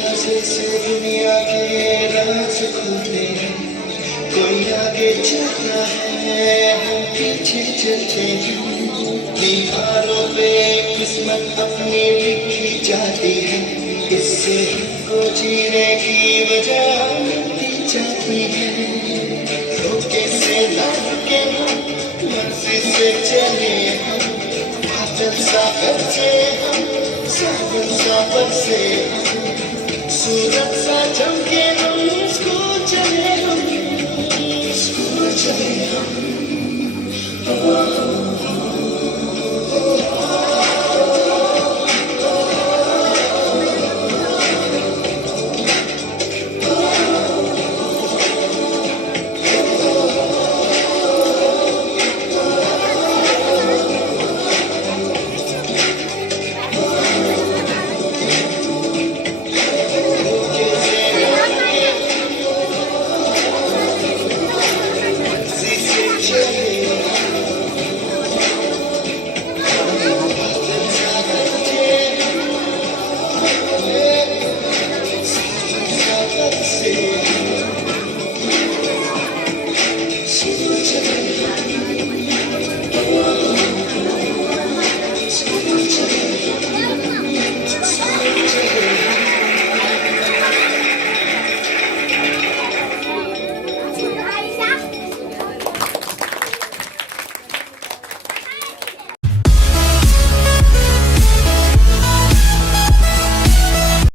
दुनिया के राज खुलते हैं, कोई आगे चलता है हम पीछे चलते हैं। दीवारों पे किस्मत अपनी लिखी जाती है, इससे हमको जीने की वजह मिलती जाती है। धोखे से लड़के हम मर्जी से चले हम, बादल सागर से हम सागर सागर से सूरज सा चमके हम स्कूल चले हम, स्कूल चले हम।